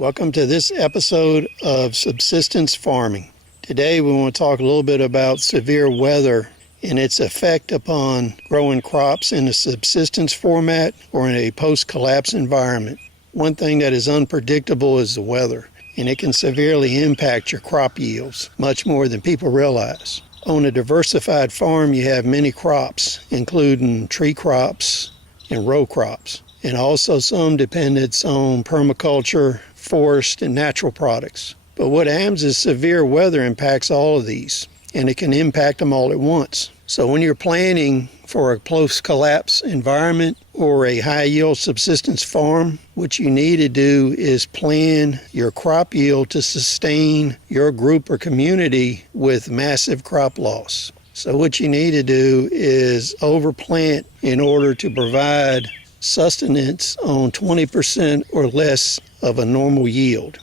Welcome to this episode of Subsistence Farming. Today we want to talk a little bit about severe weather and its effect upon growing crops in a subsistence format or in a post-collapse environment. One thing that is unpredictable is the weather, and it can severely impact your crop yields, much more than people realize. On a diversified farm, you have many crops, including tree crops and row crops, and also some dependence on permaculture, forest, and natural products. But what happens is severe weather impacts all of these, and it can impact them all at once. So when you're planning for a post-collapse environment or a high-yield subsistence farm, what you need to do is plan your crop yield to sustain your group or community with massive crop loss. So what you need to do is overplant in order to provide sustenance on 20% or less of a normal yield.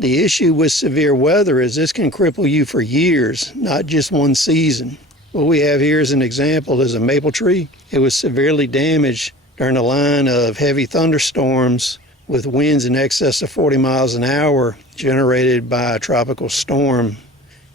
The issue with severe weather is this can cripple you for years, not just one season. What we have here as an example is a maple tree. It was severely damaged during a line of heavy thunderstorms with winds in excess of 40 miles an hour generated by a tropical storm.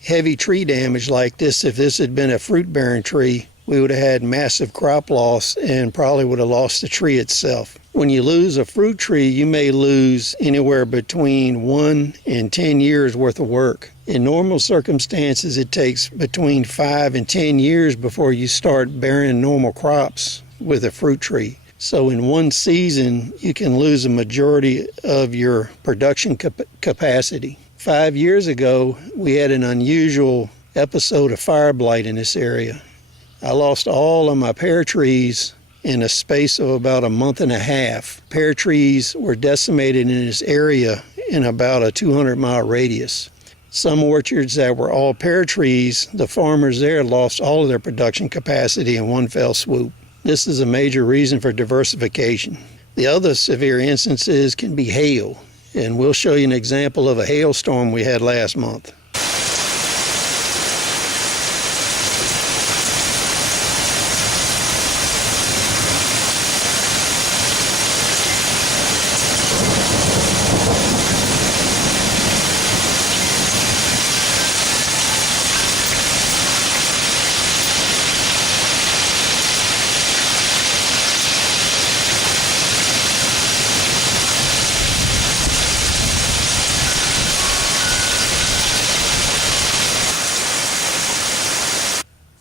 Heavy tree damage like this, if this had been a fruit-bearing tree, we would have had massive crop loss and probably would have lost the tree itself. When you lose a fruit tree, you may lose anywhere between 1 and 10 years worth of work. In normal circumstances, it takes between 5 and 10 years before you start bearing normal crops with a fruit tree. So in one season, you can lose a majority of your production capacity. 5 years ago, we had an unusual episode of fire blight in this area. I lost all of my pear trees in a space of about a month and a half. Pear trees were decimated in this area in about a 200-mile radius. Some orchards that were all pear trees, the farmers there lost all of their production capacity in one fell swoop. This is a major reason for diversification. The other severe instances can be hail, and we'll show you an example of a hailstorm we had last month.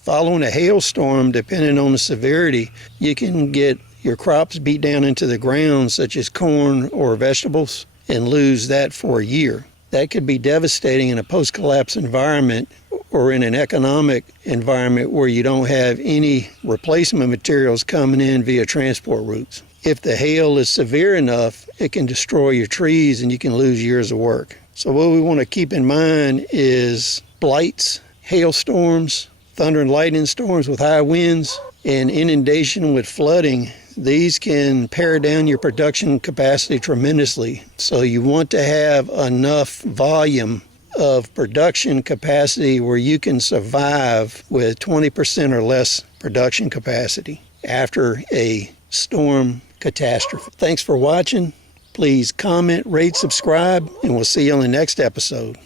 Following a hailstorm, depending on the severity, you can get your crops beat down into the ground, such as corn or vegetables, and lose that for a year. That could be devastating in a post-collapse environment or in an economic environment where you don't have any replacement materials coming in via transport routes. If the hail is severe enough, it can destroy your trees and you can lose years of work. So what we want to keep in mind is blights, hailstorms, thunder and lightning storms with high winds, and inundation with flooding. These can pare down your production capacity tremendously. So you want to have enough volume of production capacity where you can survive with 20% or less production capacity after a storm catastrophe. Thanks for watching. Please comment, rate, subscribe, and we'll see you on the next episode.